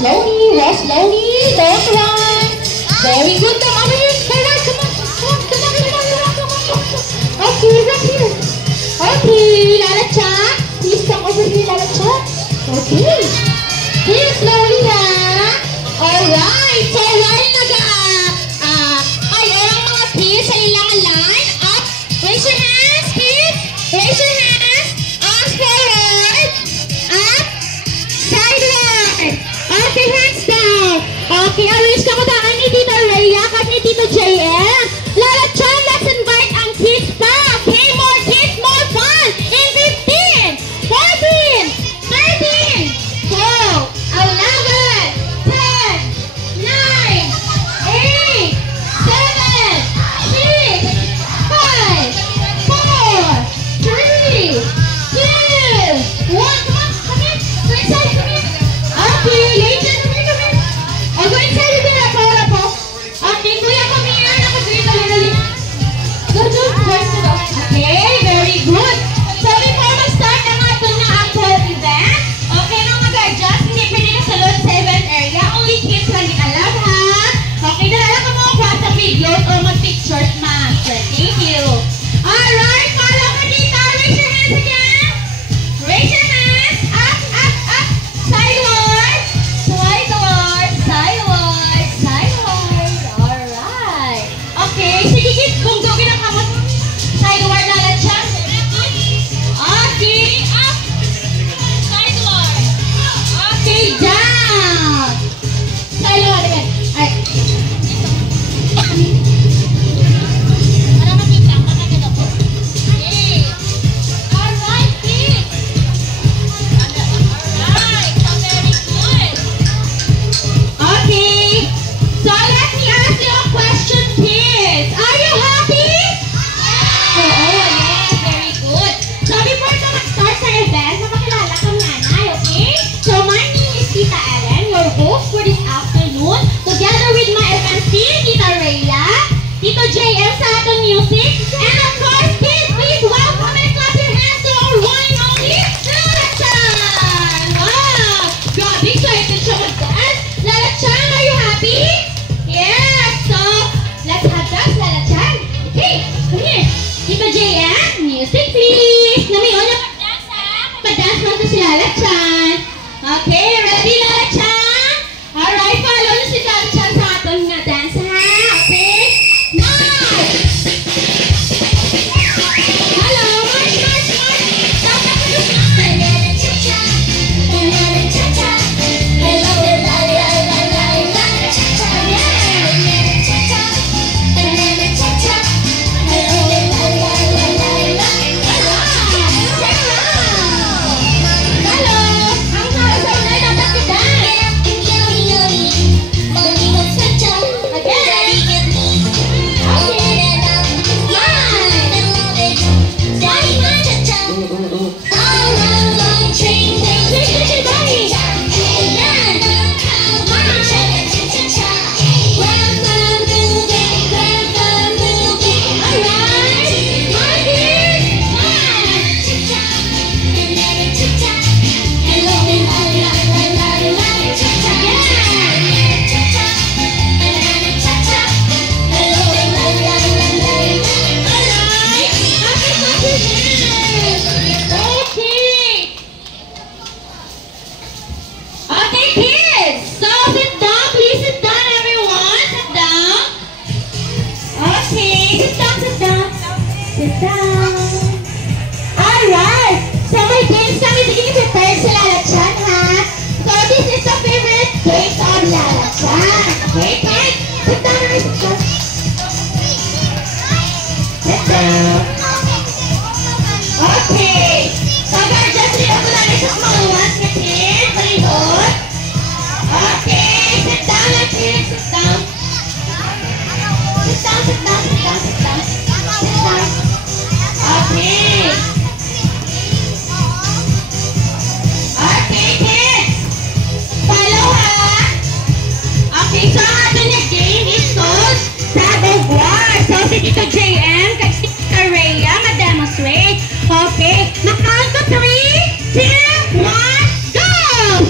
slowly, walk slowly, don't run. Very good, come over here, stay right, come on, Okay, right here. Okay, Lala Chan, please come over here, Lala Chan. Okay, here slowly ha. Alright, so while kayo ang mga kids sa ilang line, up, raise your hands, kids, raise your hands, arms forward, up, sideward. Okay, hands down. Okay, arrange ka matakan ni Tita Rhea at ni Tito JM. Lala Chan, let's invite ang kids pa. Okay, more kids, more fun. In 15, 14, 13, 12, 11, 10, 9, 8, 7, 6, 5, 4, 3, 2, 1. Come on, come in. Go inside, come in. Okay, ladies, come in. Oh, go inside with me, Paula po. Okay, kuya, come here. Naka-green na little. Go. Okay, very good. So, before mag-start ang ating na actual event, okay na mag-adjust. Hindi pwede na sa load 7 area. Only kids lang din allowed, ha? Okay, dalala ka mo sa videos o mag-pictures, master. Thank you. Alright, follow ka dito. Raise your hands again. Raise your hands. Up. Sideward. Alright. Okay, sige kids, bunggugin ang kamot. Sideward, Lala Chan. Okay, up. Sideward. Okay, down. Sideward again. Alright. Para makita ako. Okay. Alright, kids. Alright, so very good. Okay. So let me ask you a question, kids. Are you happy? Yes, very good. So before ka mag-start sa event, mapakilala kang nanay, okay? So my name is Tita Ellen, your host for this afternoon, together with my FMC, Tita Rhea, Tito JM sa atong music, and of course, kids, please welcome and clap your hands to our one and only Lala Chan! Wow! Grabe, excited siya mag-dance. Lala Chan, are you happy? Yes! So, let's have dance, Lala Chan. Okay, come here. Tito JM, music please. Namiyon na mag-dance ha? Mag-dance natin si Lala Chan. Okay, ready Lala Chan? Alright, follow nyo si Lala Chan sa atong na dance ha? Okay? March! Hello, march! Stop na kayo na! Count to 3, 2, 1, go!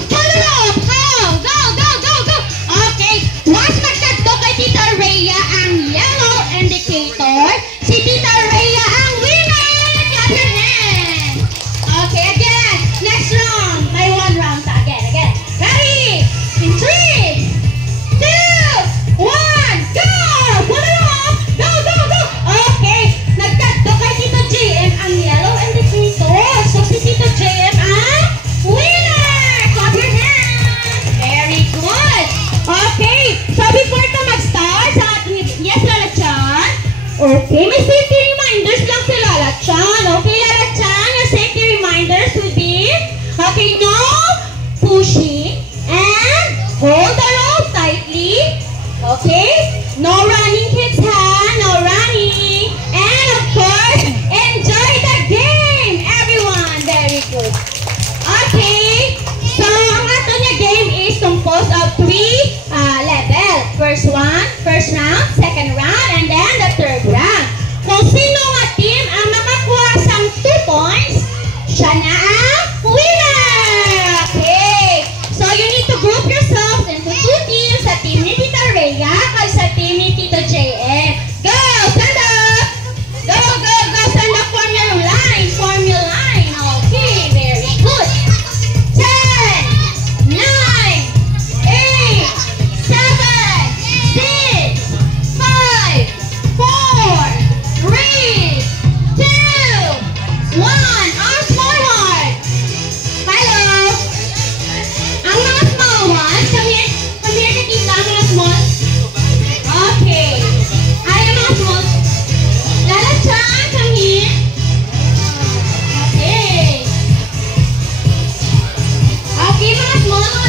Pull it up, go!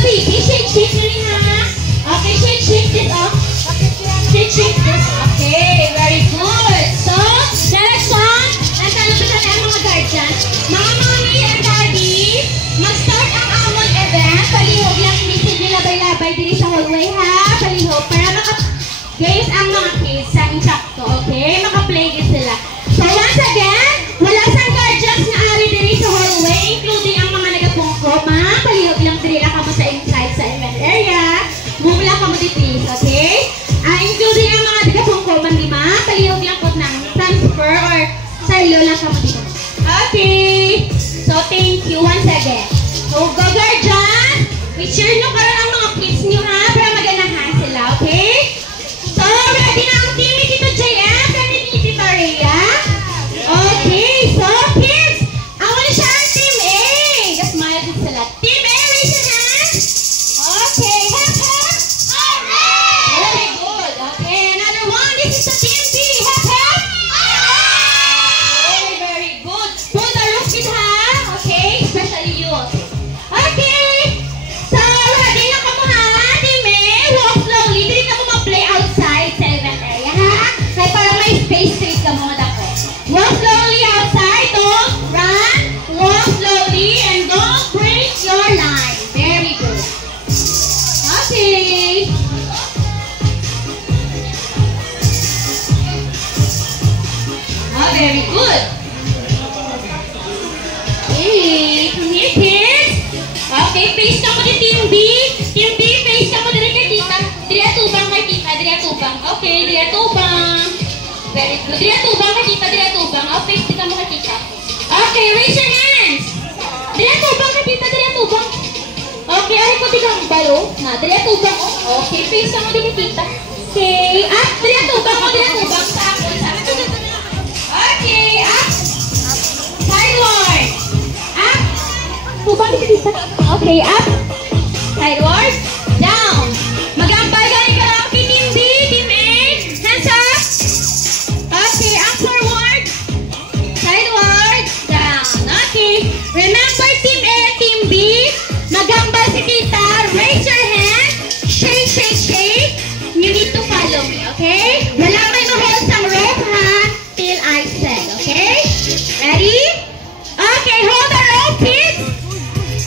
baby. Shake nyo rin ha. Okay, shake this off. Shake this. Okay, very good. So, direction. Nagtanong ang mga guardian. Mga mommy and daddy, mag-start ang amon event. Palihog lang, hindi sila labay-labay dito sa hallway ha. Palihog para maka-games ang mga kids sa insakto. Okay, maka-play games sila. So, once again, wala sang guardians na ari dito sa hallway, including ang mga nagapungko. Mga palihog lang dito lang kamo sa inside sa event area. Move lang kamo dito, okay? Including ang mga nagapungko, mandima, palihog lang po ng transfer or silo lang kamo dito. Okay. So, thank you once again. So, go guardian. Make sure nyo karoon ang mga kids nyo ha para maganahan sila, okay? So, ready na ang team ni Tito JF and ni Tito Rhea? Okay. So, kids, I want to share Team A. Just smile din sila. Team A, raise your hands. Okay. Hep, hep. Alright. Very good. Okay. Another one. This is the Team B. Hep, hep. Alright. Very good. Pull the roof kids ha. Okay. Especially you. Okay. So, ready na ka mo ha, Team A. Walk slowly. Dili ka mo mag-play outside sa event area ha. Kaya para may space ka mo madako. Walk slowly outside. Don't run. Walk slowly and don't break your line. Very good. Okay. Oh, very good. Okay, come here, kids. Okay, face ka mo din Team B. Team B, face ka mo din kay tita. Diri atubang kay tita, diri atubang. Okay, diri atubang. Very good. Diri atubang kay tita, diri atubang. Okay, face kita mo kay tita. Okay, raise your hands. Diri atubang kay tita, diri atubang. Okay, ay ko digang balo. Na, diri atubang. Okay, face ka mo din kay tita. Okay, diri atubang mo, diri atubang sa ako. Okay, sideward. Tubang dito. Okay, up. Sideward. Down. Mag-ampal galing ka lang kay Team B, Team A. Hands up. Okay, up forward. Sideward. Down. Okay. Remember Team A and Team B, mag-ampal si tita. Raise your hand. Shake, shake, shake. You need to follow me, okay? Wala may ma-hold sa rope ha till I said, okay? Ready? Okay, hold the rope, kids.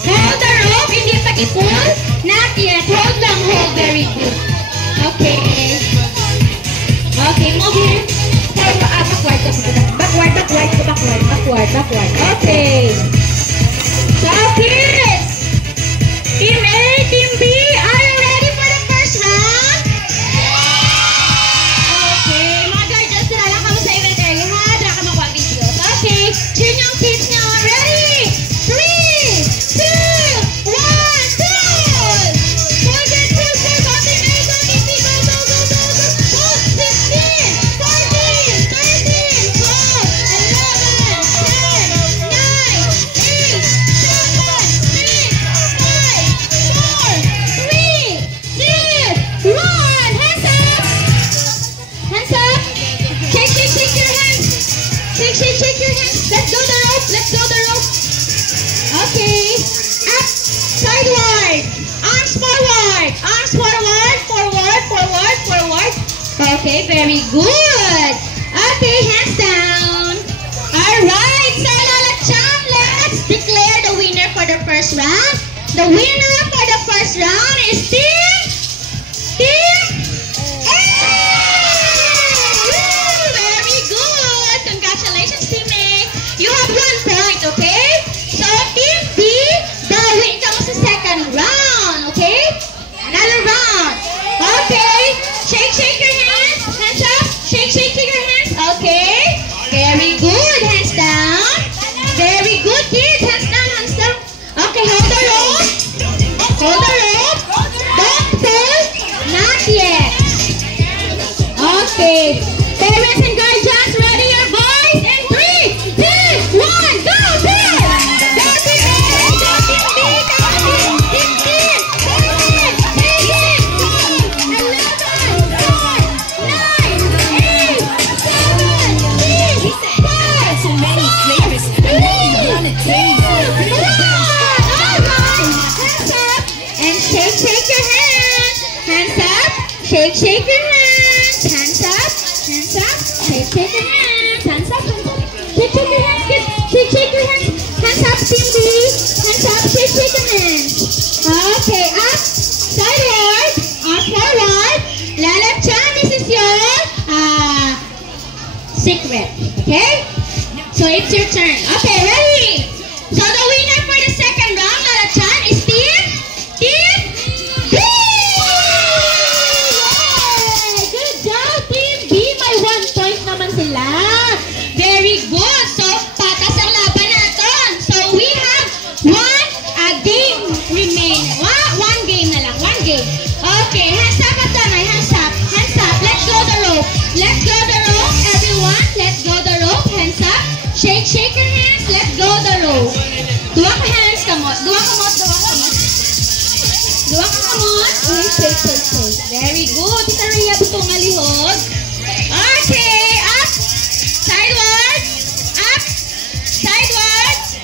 Hold the rope, hindi pa i-pull. Not yet. Hold lang, hold. Very good. Okay. Okay, move here. Backward. Okay. So, kids. Team A, Team B, are you ready for the first round? Okay, mga guardians, tira lang kamo sa event area ha. Tira ka makuha videos. Okay, cheer nyo ang kids nyo. Ready? 3, 2, 1, pull! Pull it, pull! Go, Team A, go, Team B, go! Go, 16, 14, 13, 12, 11, 10, 9, 8, 7, 6, 5, 4, 3, 2, 1, hands up! Hands up! Shake your hands! Shake your hands! Let's go the rope! Okay, up, sideward, arms forward. Okay, very good. Okay, hands down. Alright, so let's declare the winner for the first round. The winner for the first round is Team A! Very good. Congratulations, Team A. You have 1 point, okay? So, Team B, dawin ka mo sa second round, okay? Another round. Okay. Shake your hands. Hands up. Shake your hands. Okay. Very good. Hands down. Very good, kids. Hands down. Okay, hold the rope. Hold the rope. Don't turn. Okay, ready? So the winner for the second round, Lala Chan, is Team B! Yay! Good job, Team B! May 1 point naman sila. Very good. So, patas ang laban natin. So, we have one game remaining. One game na lang. One game. Okay, hands up at damay. Hands up. Hands up. Let's go the rope. Let's go the rope, everyone. Let's go the rope. Hands up. Shake your hands. Let's go the rope. Dua ka hands kamot. Dua kamot. Dua ka kamot. Shake. Very good. Tita Rhea, buto nga lihod. Okay, up. Sideways. Up. Sideways.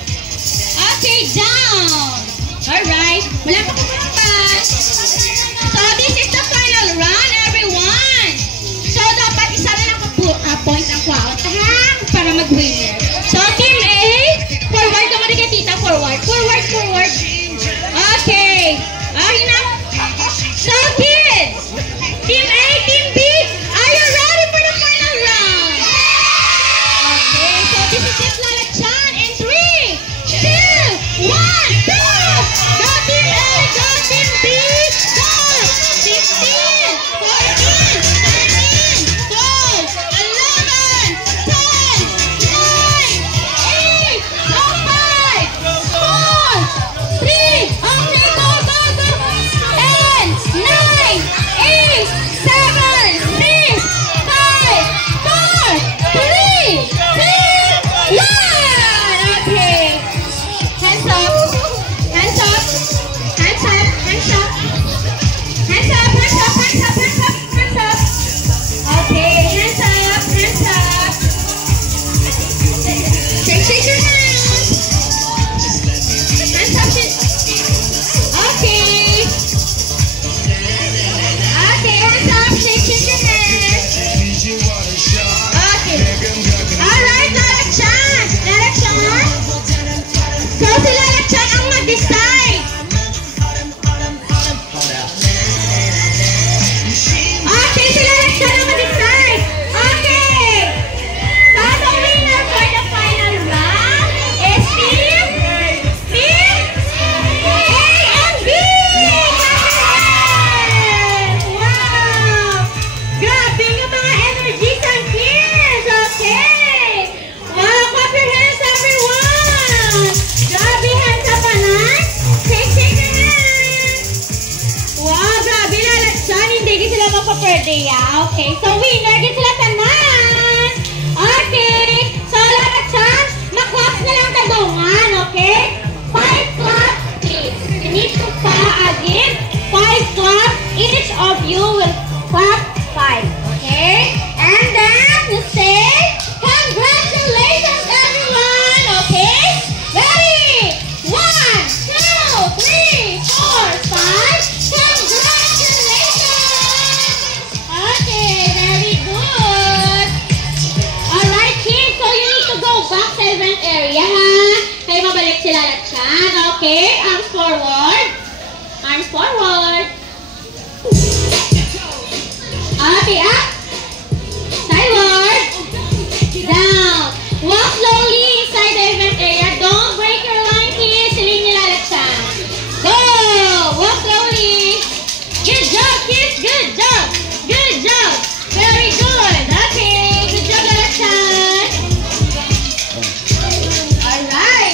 Okay, down. Alright. Wala pa kumakas. So, this is the final round, everyone. So, dapat isa na lang point ng kwaot. Para mag-winner. So, Team A, forward ka muna kay Tita. Forward. Okay. Okay na. So, kids, Team A, Team B, are you ready for the final round? Okay, so this is just Lala Chan in 3, 2, 1, go! Go Team A, go Team B, go! 16, 14, 13, 12, 11, 10, 9, 8, 5, 4, 3, okay, go! 10, 9, 8, 7, 6, 5, 4, 3, 2, 1! Okay. Hands up. Hands up. Hands up. Hands up. Hands up. Hands up. Hands up. Hands up. Hands up. Okay. Hands up. Hands up. Shake your hands. Hands up. Okay. Okay, hands up. Shake your hands. Okay. Alright, Lala Chan. Lala Chan. So, si Lala Chan ang mag-decide. Okay, si Lala Chan ang mag-decide. Okay. So, the winner for the final round is Team A and B. Wow. Grabe yung mga energies and kids. Okay. Wow, clap your hands, everyone. Grabe, hands up, anak. Shake your hands. Wow, grabe, Lala Chan. Hindi ka sila mapaperde, ya. Okay, so winner ka sila tanan. Okay, so Lala Chan, maklaps na lang tadungan, okay? 5 claps each. You need to pa again. 5 claps. Each of you will clap 5, okay? And then you say, congratulations, everyone, okay? Ready? 1, 2, 3, 4, 5. Congratulations! Okay, very good. Alright, kids, so you need to go back sa event area, ha? Kayo mabalik sila Lala Chan, okay? Arms forward. Arms forward. Okay, up. Sideward. Down. Walk slowly inside the event area. Don't break your line, kids. Silin niyo Lala Chan. Go! Walk slowly. Good job, kids. Good job. Good job. Very good. Okay. Good job, Lala Chan. Alright.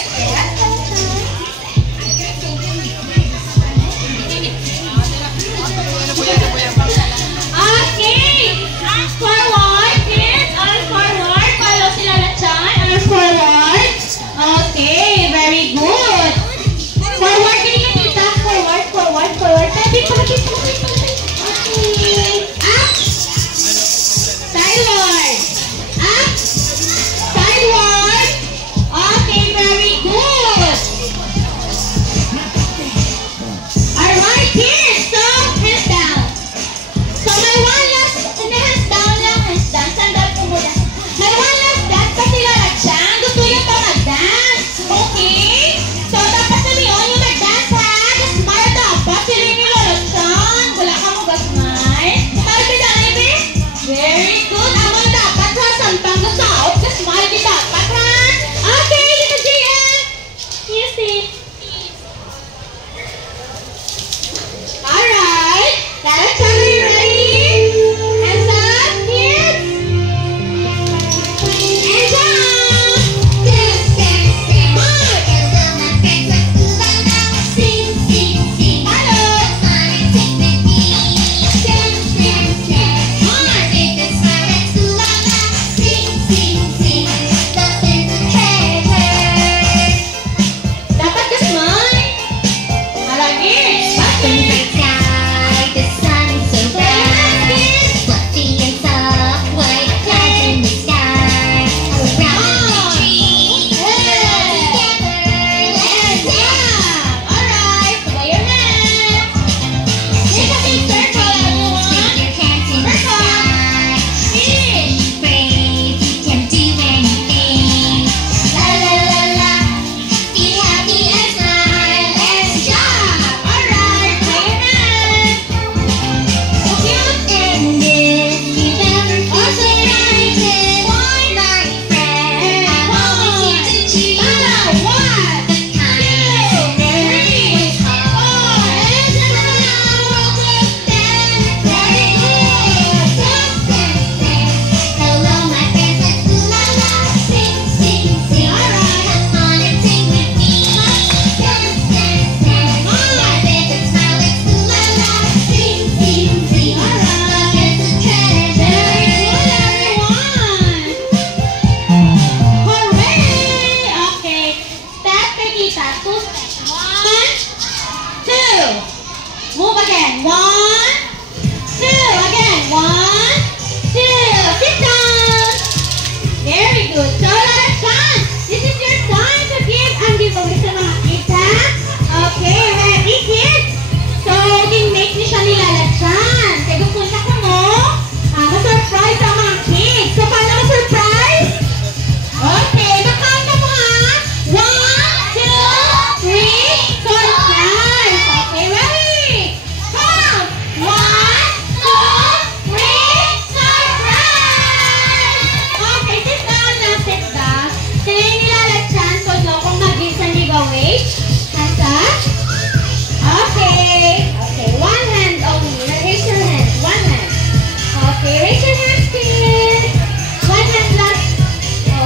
Okay. Arms forward, kids. Arms forward. Follow si Lala Chan. Arms forward. step, 2 steps. 1, 2. Move again. 1, 2. Again. 1, 2. Sit down. Very good. So, Lalaksan, this is your time to give ang giveaway sa mga kids, ha? Okay, ready, kids? So, din-make niyo siya ni Lalaksan. Kaya gusto niya ko mo, ma-surprise ang mga kids. So, paano ma-surprise? Okay, makount na mo, ha? 1, 2, 3, surprise. Okay, ready? Count. 1, 2, 3, surprise. Okay, sit down na, sit down. Sila yung nilalagsan ko kung mag-give sa giveaway. Hands up. Okay. Okay, one hand only. Raise your hands. One hand. Okay, raise your hands, please. One hand lang.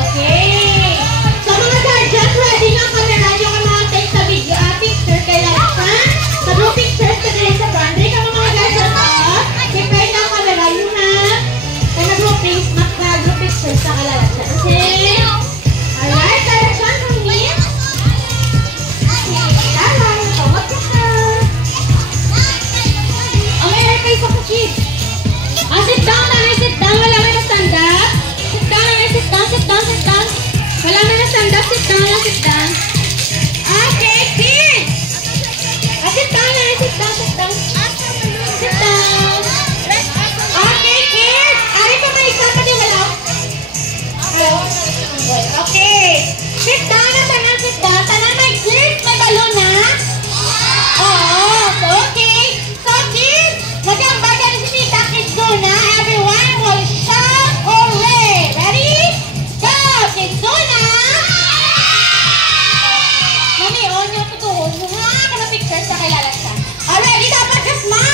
Okay. So, mga guardians, ready na camera nyo ka mga take sa video, picture kay Lalaksan. Sa group pictures ka din sa boundary ka mga guardians. Prepare na ang camera nyo na. Kaya group pictures sa Lalaksan. Okay. Alright, Lalaksan, come here. Sit down lang, sit down. Wala may na-stand up. Sit down lang, sit down, sit down, sit down. Wala may na-stand up, sit down lang, sit down. Okay, kids. Sit down lang, sit down, sit down. Sit down. Okay, kids. Ari pa may isa pa din, hello? Hello? Okay. Sit down na, tanan, sit down. Tanan, may kids, may balon na. Oo, okay. So, kids, magambag ka rin si Tita Kids Zona. Everyone will shout, hooray! Ready? Go! Kids Zona! Mami, on yung tutuhon mo ha. Kano pictures sa kay Lalaksan. Already, dapat ka smile!